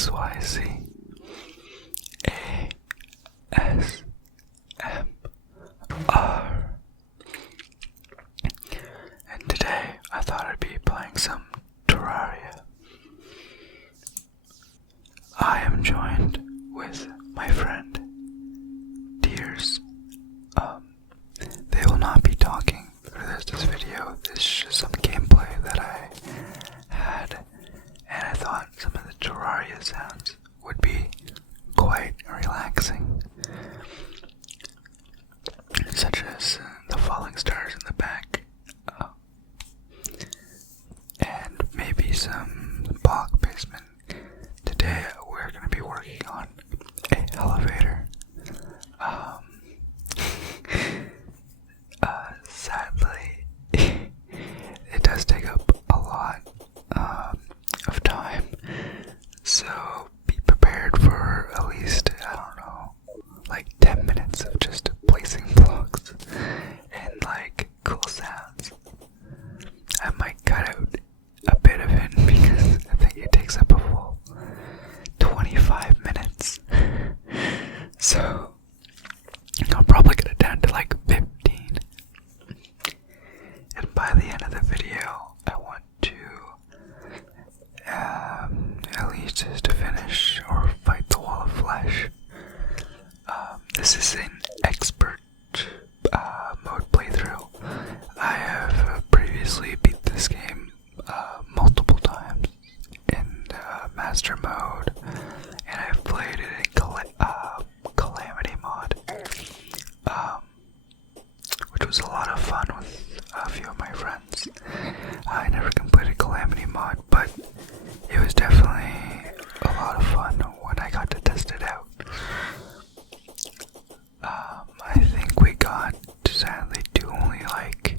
XYZ ASMR. And today I thought I'd be playing some Terraria. I am joined with my friend Tears. They will not be talking for this video. This is just some gameplay that I had, and I thought some of the Terraria sounds would be quite relaxing, such as the falling stars in the back, and maybe some block basement. Today we're going to be working on an elevator. Sadly, it does take up a lot of time, so be prepared for at least, I don't know, like 10 minutes of just placing blocks and like cool sounds. I might cut out a bit of it because I think it takes up a full 25 minutes. So I'll probably get it down to like 15. And by the end of the video, I want to at least just to finish or fight the wall of flesh. This is an expert mode playthrough. I have previously beat this game multiple times in master mode, and I've played it in calamity mod, which was a lot of fun with a few of my friends. I never completed calamity mod, but it was definitely a lot of fun when I got to test it out. I think we got to sadly do only like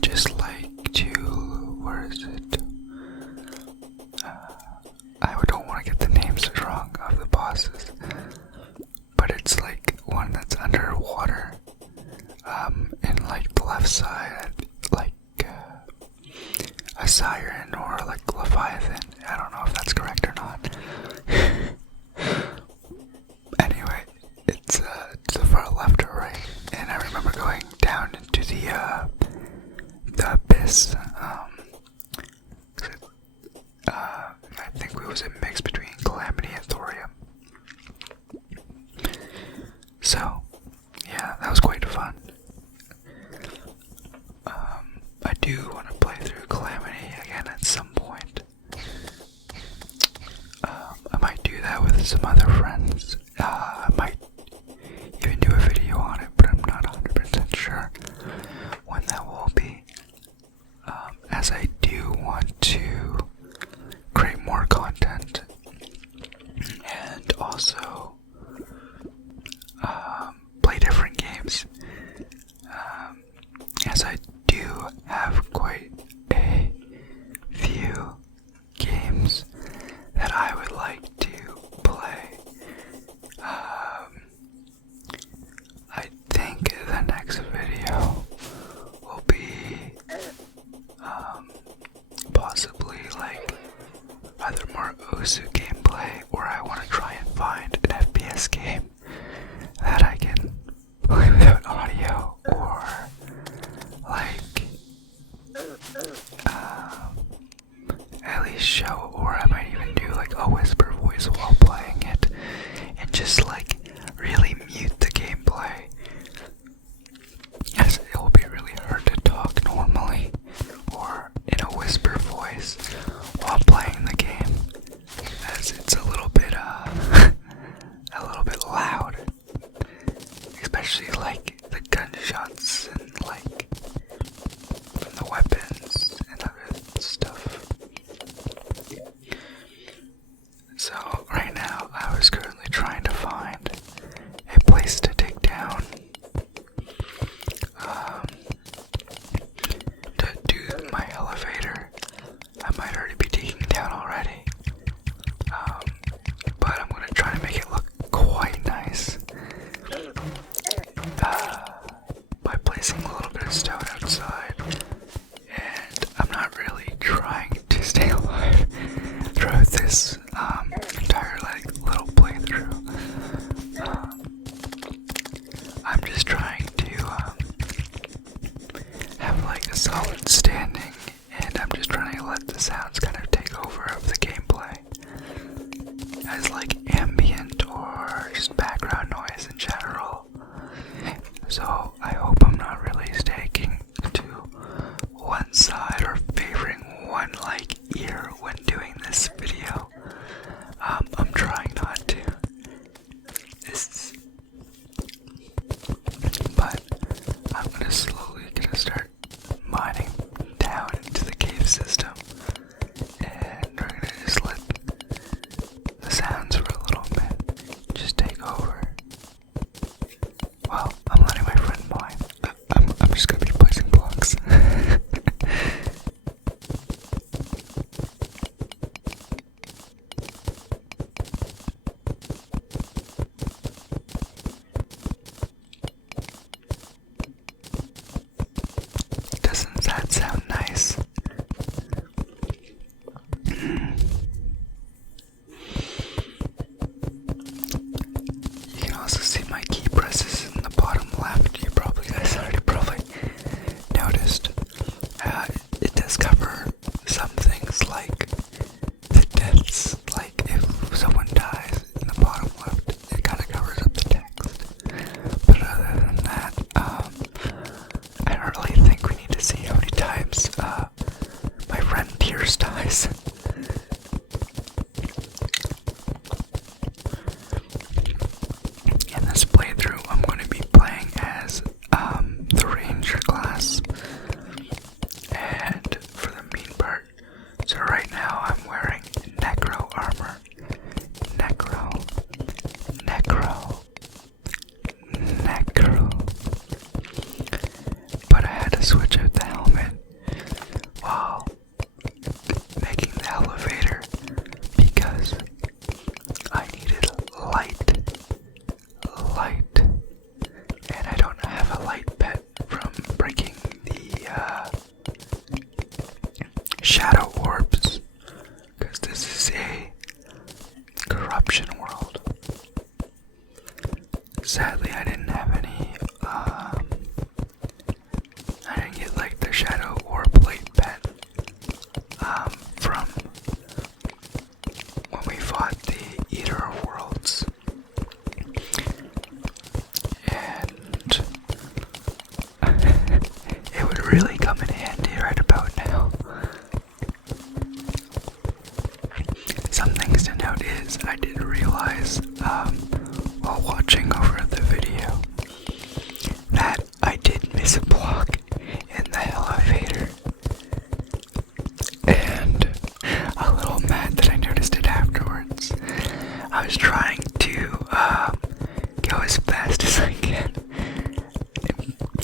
just like to, where is it? I don't want to get the names wrong of the bosses, but it's like one that's underwater, in like the left side, like a siren or like Leviathan. I don't know if that's correct or not. Anyway, it's to the far left or right, and I remember going down into the abyss. I think it was a mix between Calamity and Thorium. So, yeah, that was quite fun. I do want to play through Calamity again at some point. I might do that with some other friends. I might even do a video on it, but I'm not 100% sure when that will be. As I do want to create more content and also play different games, as I do have quite a few games that I would like to play. I think the next video will be possibly like either more Osu gameplay, or I want to try and find an FPS game that I can play without audio, or like at least show, or I might even do like a whisper voice while playing it and just like really mute the gameplay, as it will be really hard to talk normally or in a whisper voice while playing the game, as it's a little bit loud, especially like the gunshots and like from the weapons and other stuff. So right now I was currently trying to find a place to take down to do my elevator. I might already be taking it down already, but I'm gonna try to make it look quite nice by placing solid standing, and I'm just trying to let the sounds kind of take over of the gameplay as like ambient or just background noise in general. So I hope I'm not really staking to one side or favoring one like ear when doing this video. I'm trying not to. But I'm slowly gonna start mining down into the cave system, and we're gonna just let the sounds for a little bit just take over. Well, I'm letting my friend mine. I'm just gonna be placing blocks. Doesn't that sound nice? You can also see my key presses in the bottom left. You guys already probably noticed. It does cover some things like the deaths. Like if someone dies in the bottom left, it kind of covers up the text. But other than that, I don't really think we need to see how many times my friend Tears dies. In this playthrough, I'm going to be playing as the Ranger class, and for the mean part, so right now I'm wearing Necro armor. Necro. But I had to switch out the helmet while making the elevator because I needed light, and I don't have a light pet from breaking the shadow orbs, because this is a corruption world. Sadly, I didn't have any, I didn't get like the shadow orb light pet from when we fought the Eater of Worlds. And it would really come in handy right about now. Some things to note is I did realize while watching over the video that I did miss a block in the elevator, and a little mad that I noticed it afterwards. I was trying to go as fast as I can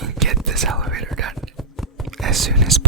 and get this elevator done as soon as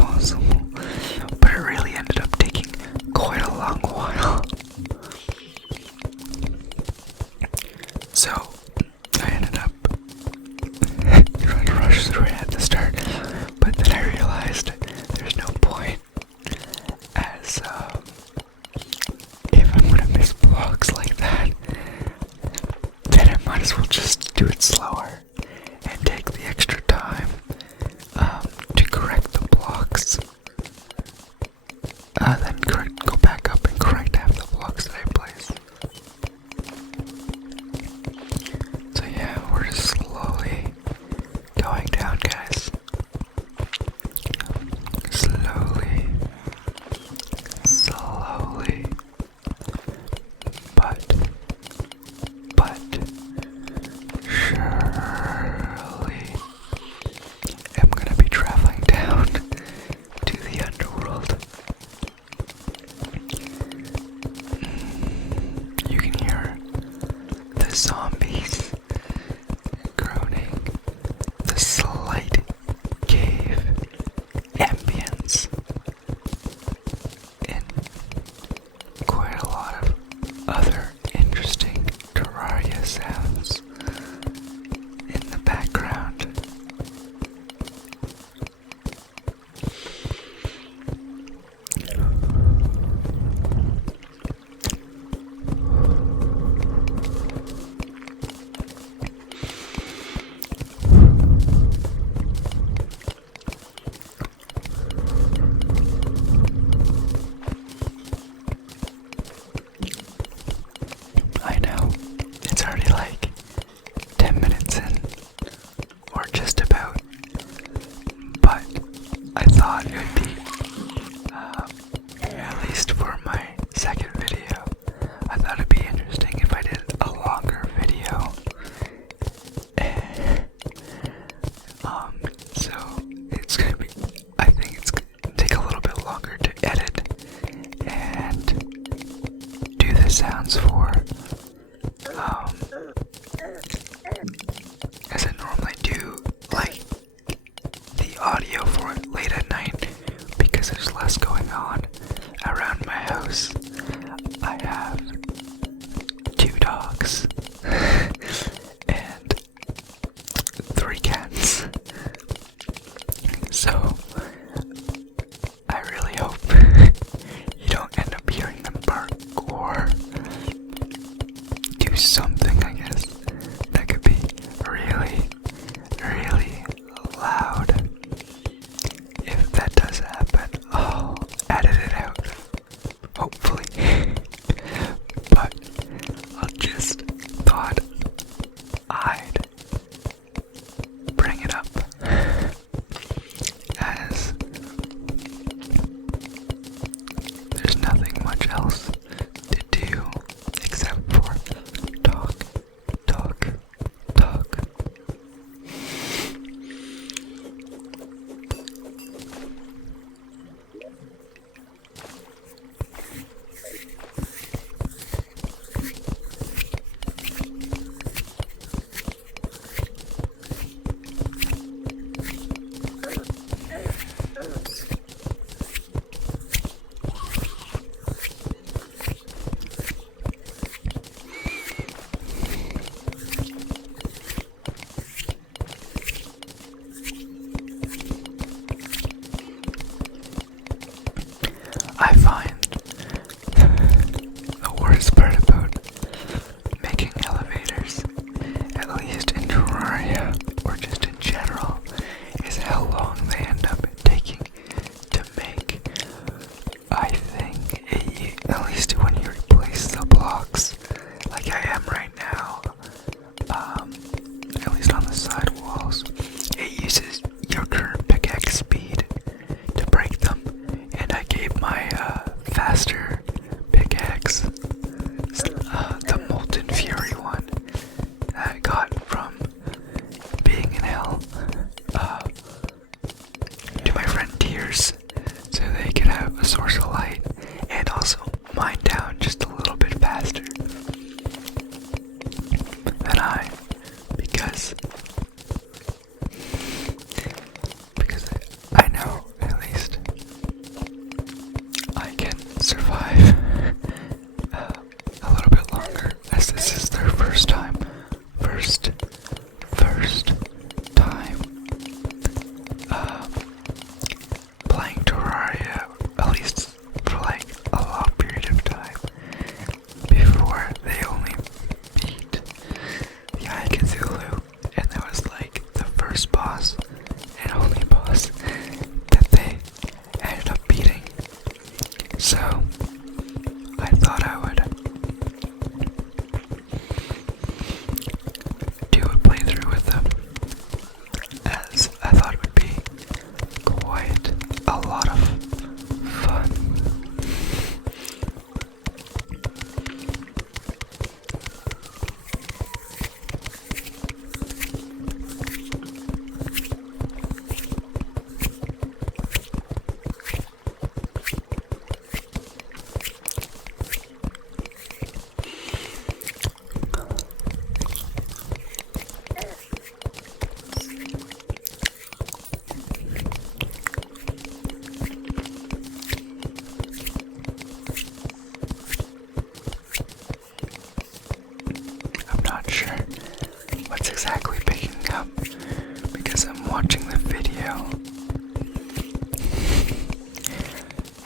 audio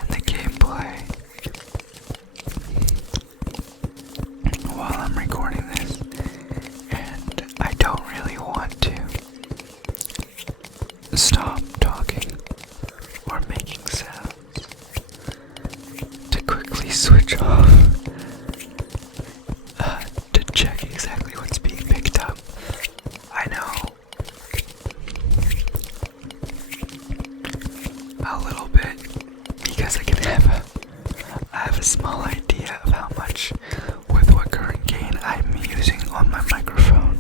and the gameplay while I'm recording this, and I don't really want to stop talking or making sounds to quickly switch off to check exactly what's being picked up. I know a little bit because I have a small idea of how much with what current gain I'm using on my microphone.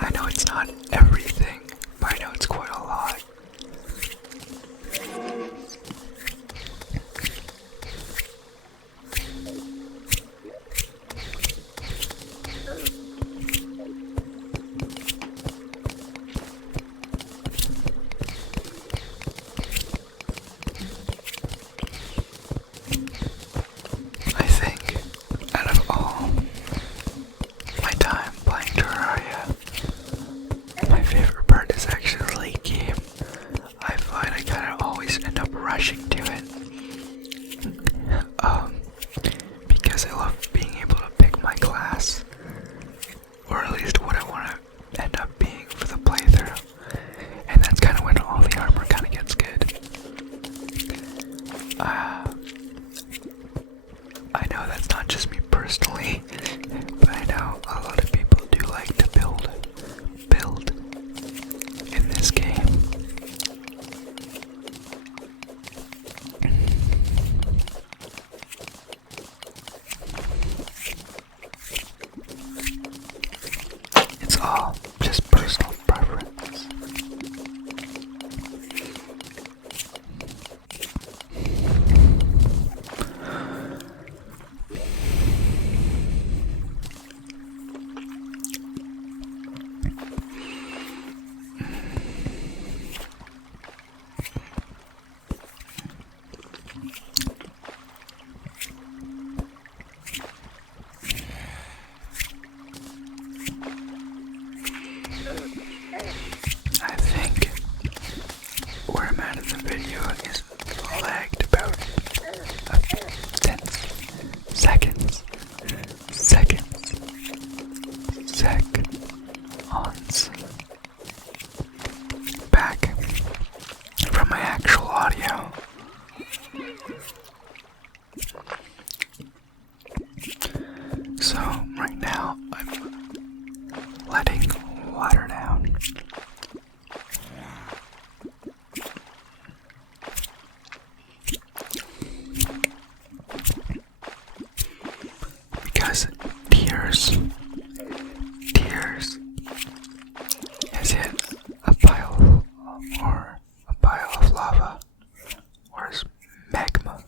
I know it's not everything, but I know it's quite a lot. I think out of all my time playing Terraria, my favorite part is actually the late game. I find I kind of always end up rushing to it. Because I love being able to pick my class, or at least what I want to end up being for the playthrough. And that's kind of when all the armor kind of gets good. I know that's not just me personally, but I know a lot of people do like to build in this game. It's all just personal preference. I think where I'm at in the video is lagged about 10 seconds. Back from my actual audio. So right now I'm letting water down. Because tears is it a pile of lava, or is magma?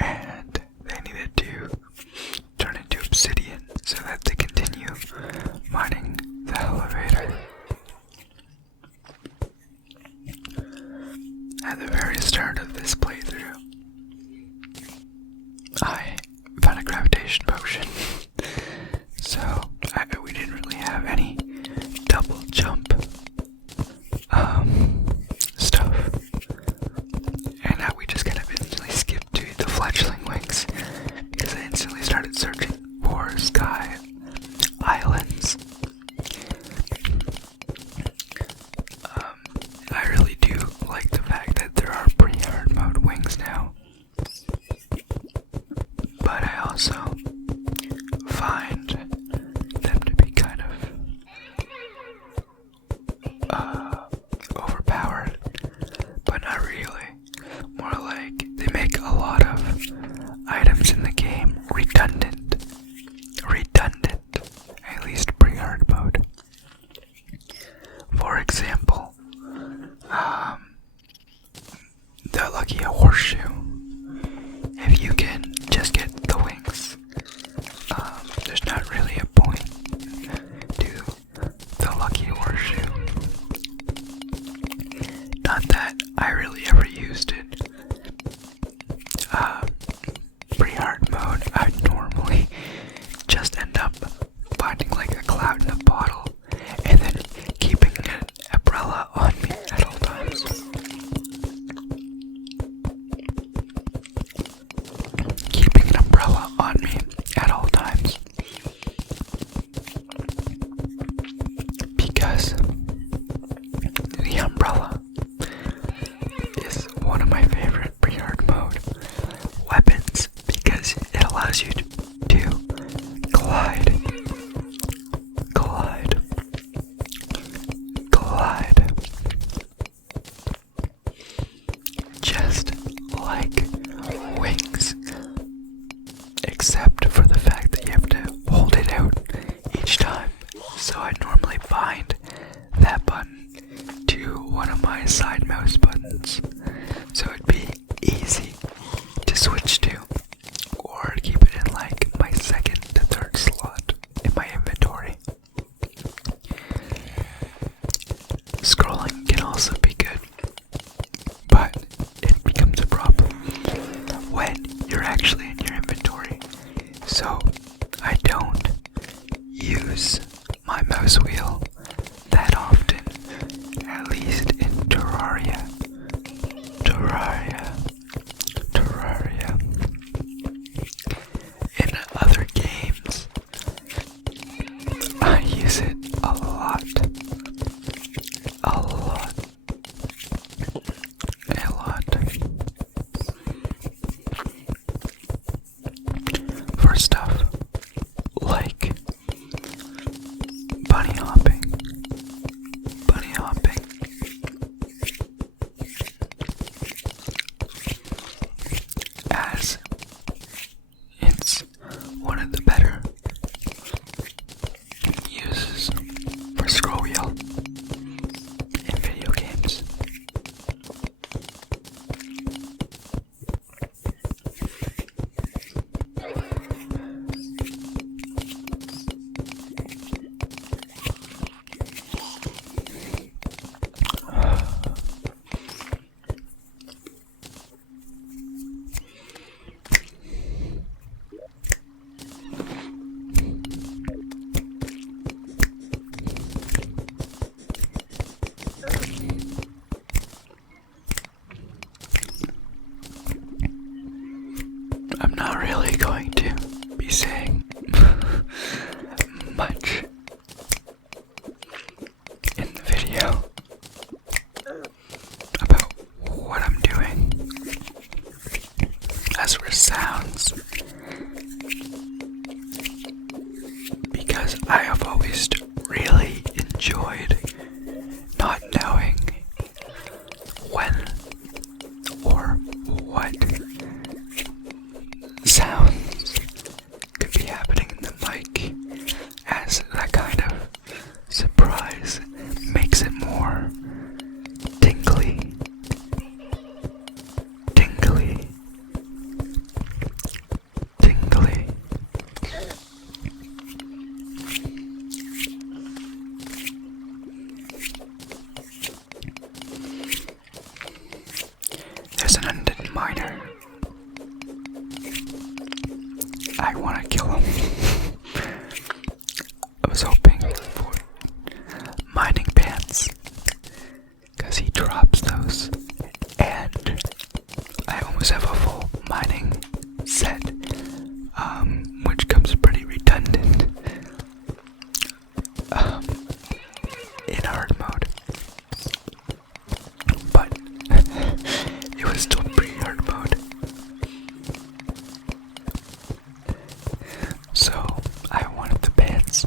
And they needed to turn into obsidian so that they continue mining the elevator. At the very start of this playthrough, I found a gravitation potion, so we didn't really have any double jump stuff, and we just kind of instantly skipped to the fledgling wings because I instantly started searching for Sky So I normally bind that button to one of my side mouse buttons, so it'd be easy to switch to, or keep it in like my second to third slot in my inventory. Scrolling can also be good, but it becomes a problem when you're actually in your inventory. So I don't use my mouse wheel that often, at least in Terraria. In other games, I use it a lot. For stuff like bunny hopping, as it's one of the better uses for scroll wheel in video games. I'm not really going to be saying much in the video about what I'm doing. As for sounds, because I have always really enjoyed not knowing when or what sounds could be happening in the mic, as that kind of surprise makes it more tingly. There's an undead miner. I want to kill him. I was hoping for mining pants, because he drops those, and I almost have a full mining set, which comes pretty redundant in hard mode, but it was still pretty hard mode. So I wanted the pants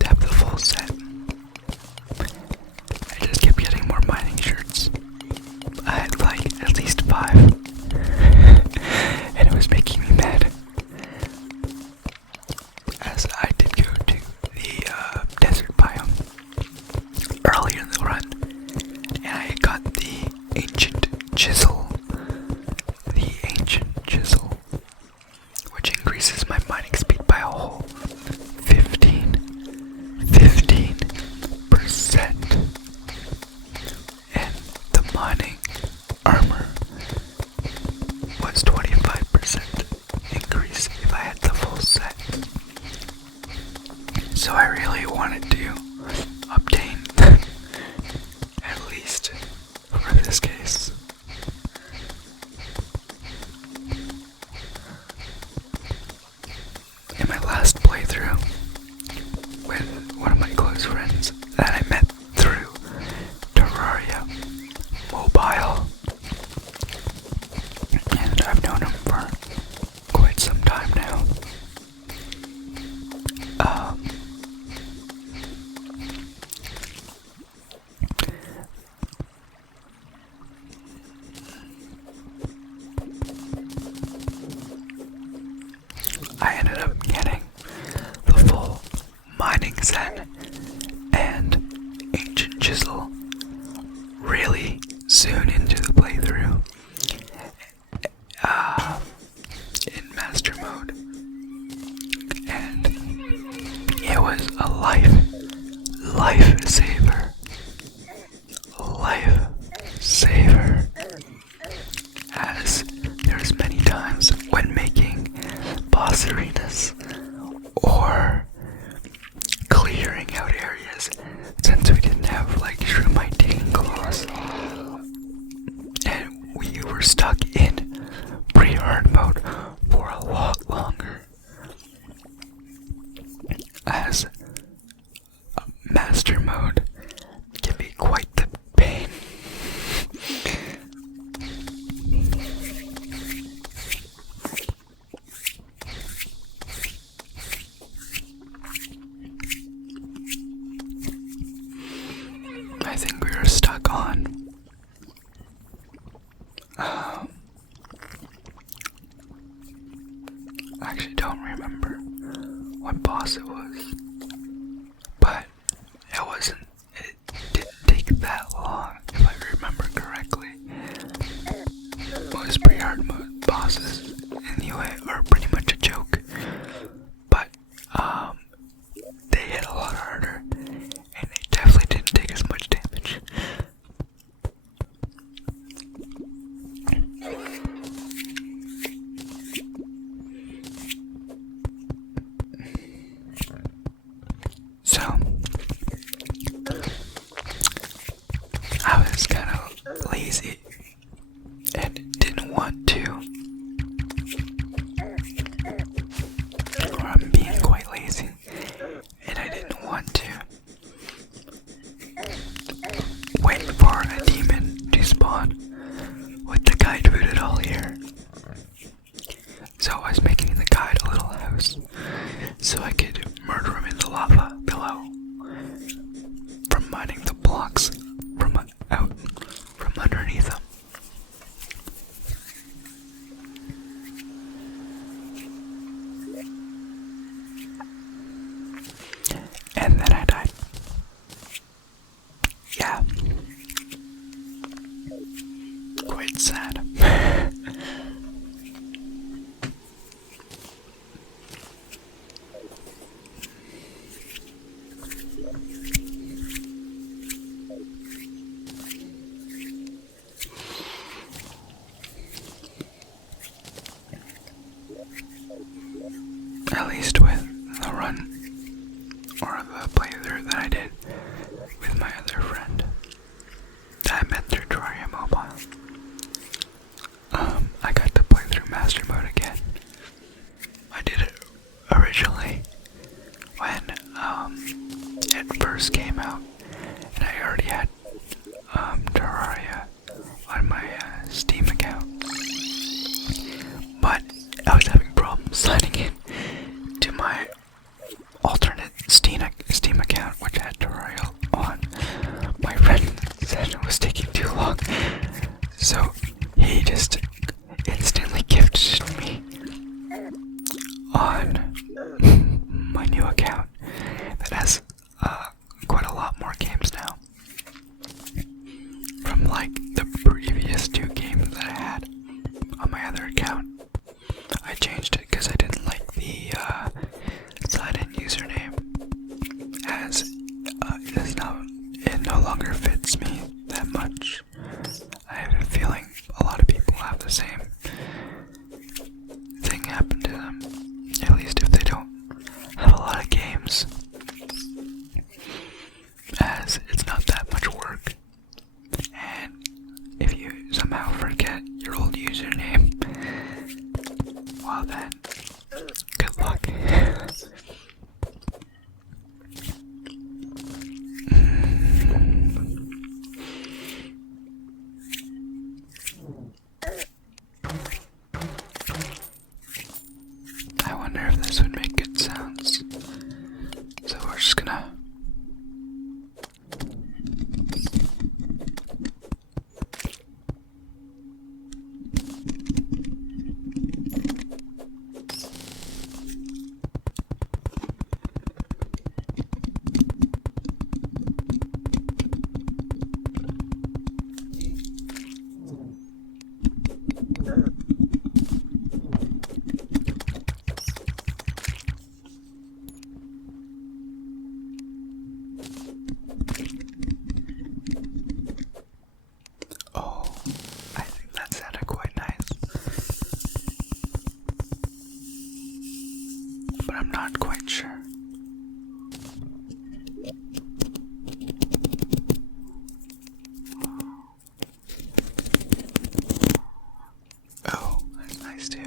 to have the full set. I just kept getting more mining shirts. I had like at least 5, and it was making me mad, as I did go to the desert biome earlier in the run, and I got the ancient chisel, which increases my mining speed by a whole 15%, and the mining armor was 25% increase if I had the full set. So I really wanted to obtain at least for this case. In my last playthrough with one of my close friends that I met through Terraria mobile, and I've known him for quite some time now. I ended up getting the full mining Zen, and Ancient Chisel really soon into the playthrough in Master Mode. And it was a lifesaver. As there's many times when making boss arenas or clearing out areas, since we didn't have like Shroomite digging claws, and we were stuck in pre-hard mode for a lot longer, as Master Mode can be quite the pain. I think we were stuck on I actually don't remember what boss it was, but it didn't take that long, if I remember correctly. Most pre-hard mode bosses in UA are pretty much a joke, but they hit a lot harder, and they definitely didn't take as much damage. So, I was kind of lazy and didn't want to, or I'm being quite lazy, and I didn't want to wait for a demon to spawn with the guide rooted all here. So I was making the guide a little house so I could murder him in the lava below from mining the blocks from underneath him. And then I died. Yeah. Quite sad. At least with the run or the playthrough that I did with my other friend that I met through Terraria Mobile, I got to play through Master Mode again. I did it originally when it first came out, and I already had Terraria on my Steam account, but I was having problems signing in to my alternate Steam account, which had Terraria on. My friend said it was taking too long, so he just instantly gifted me on my new account that has quite a lot more games now from like the previous 2 games that I had on my other account. I changed it because I didn't like the sign-in username, as it no longer fits me that much. I have a feeling a lot of people have the same thing happen to them, at least if they don't have a lot of games, as it's not that much work, and if you somehow forget your old username, well then, good luck. I wonder if this would make good sounds. So we're just gonna quite sure. Oh, that's nice too.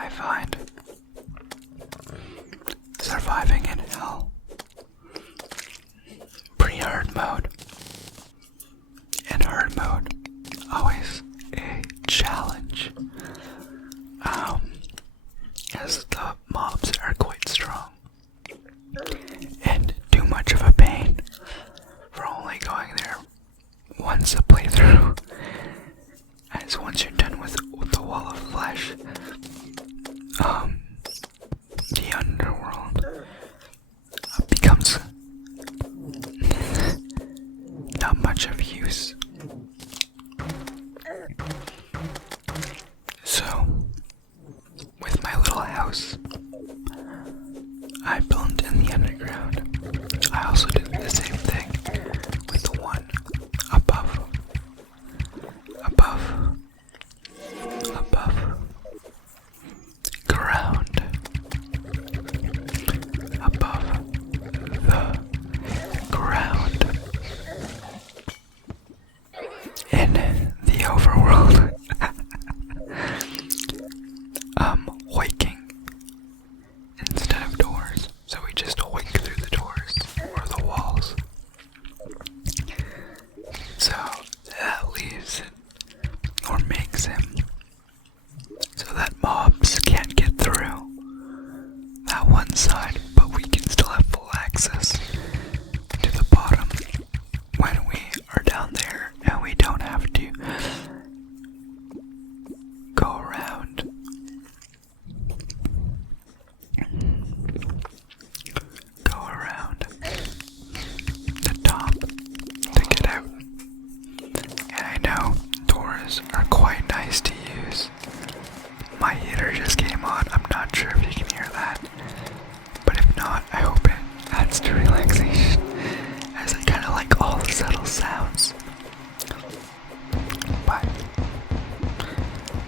I find surviving in hell pre-hard mode and hard mode always a challenge, as the mobs are quite strong and too much of a pain for only going there once a playthrough, as once you're done with the wall of flesh, the underworld becomes not much of use. So, with my little house I built in the underground, I also did the same thing with the one above, ground, above the ground, in the overworld. Hoiking instead of doors, so we just hoik through the doors or the walls. So that leaves it, or makes him, so that mobs can't get through that one side, but we can still have full access to the bottom when we are down there, and we don't have to go around. The top to get out. And I know doors are quite nice to use. My heater just came on. I'm not sure if you can hear that. But if not, I hope it adds to relaxation, as I kind of like all the subtle sounds. But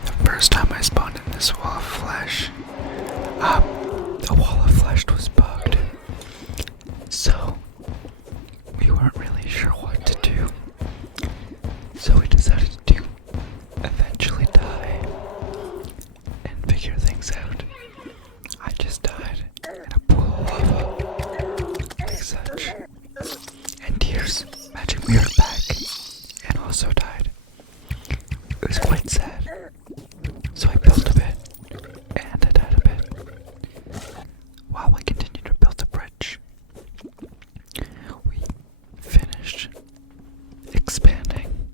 the first time I spawned in this wall of flesh, the wall of flesh was bugged. So we weren't really sure what to do. So we decided to eventually die and figure things out. I just died in a pool of lava, like such. And tears magic mirrored back and also died. It was quite sad. So I built a bit and I died a bit. While I continued to build a bridge, we finished expanding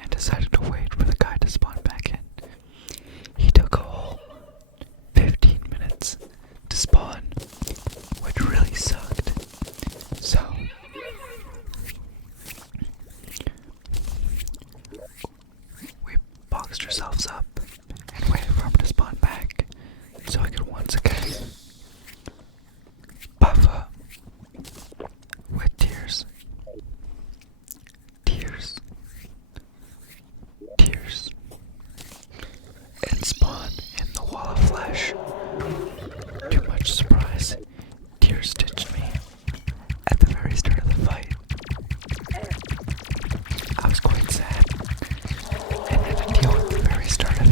and decided to wait for the guy to spawn back in. He took a whole 15 minutes to spawn, which really sucked. So we boxed ourselves up and waited for him to spawn back so I could once again buff up with tears, and spawn in the wall of flesh. To much surprise, tears stitched me at the very start of the fight. I was quite sad and had to deal with the very start of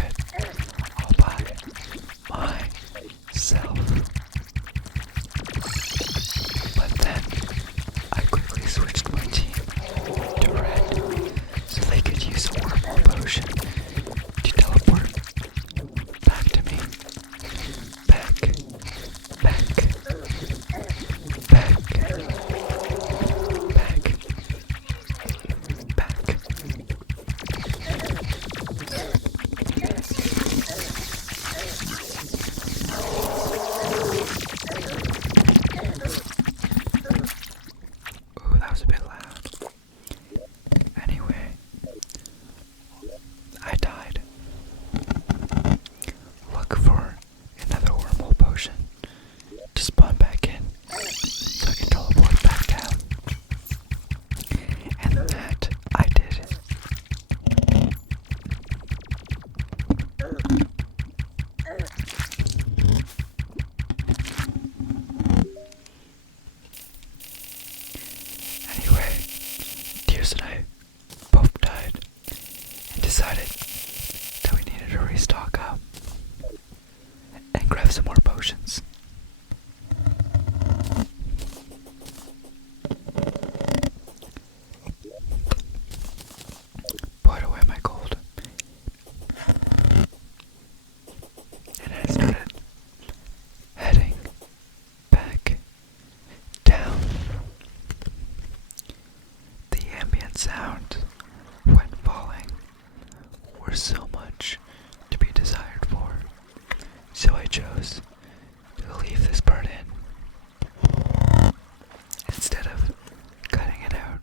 Anyway, Tears and I both died and decided that we needed to restock up and grab some more potions. Put away my gold, and I started heading back down. The ambient sound when falling were so much to be desired for, so I chose to leave this part in instead of cutting it out.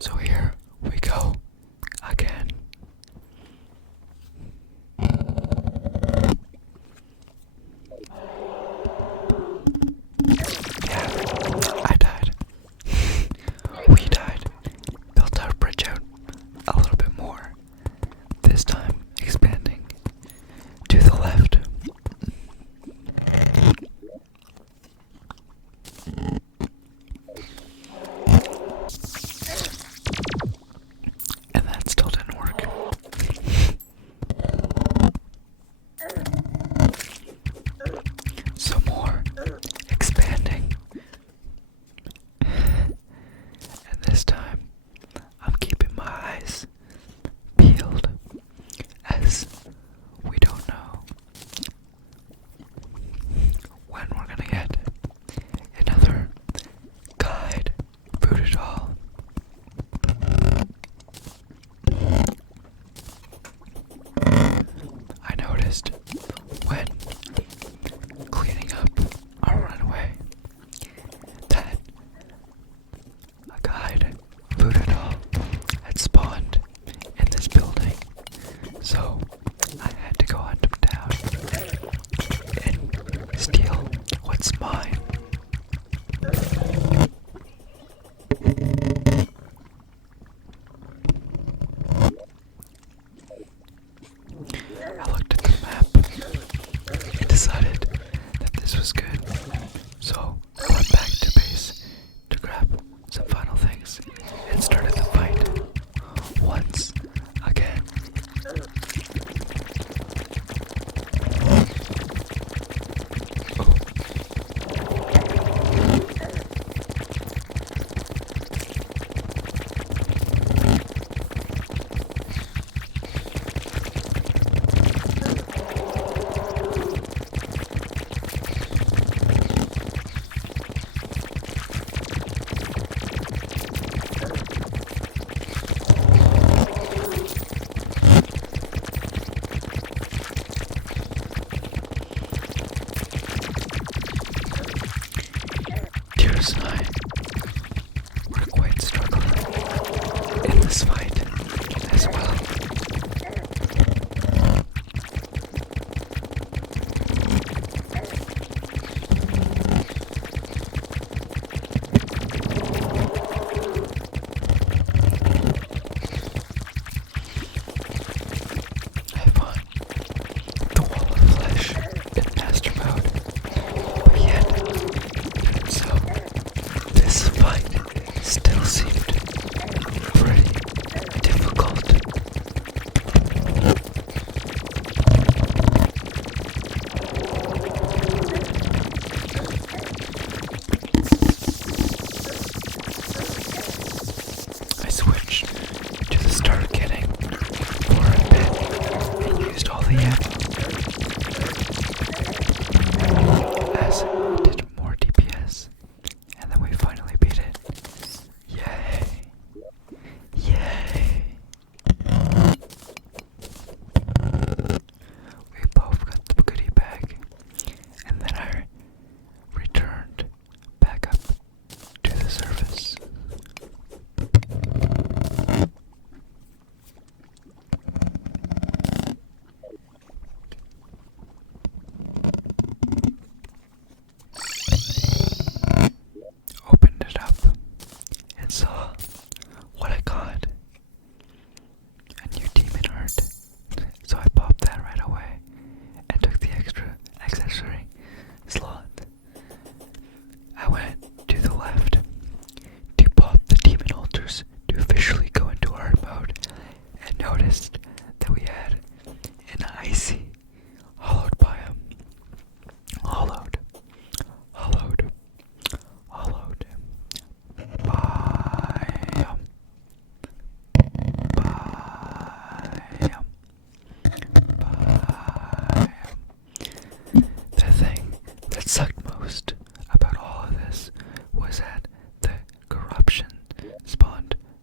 So here we go again.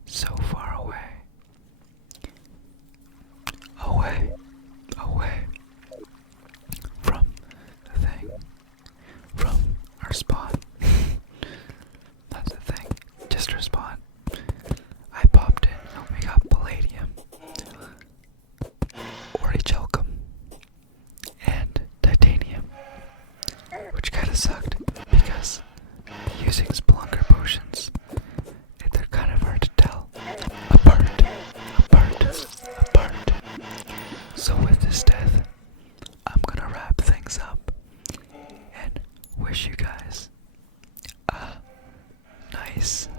so far away. Away, away from the thing, from our spawn. That's the thing, just our spawn. I popped in and we got palladium, orichalcum, and titanium, which kinda sucked because using Spelunker potions, they're kind of hard to tell apart. So with this death, I'm gonna wrap things up and wish you guys a nice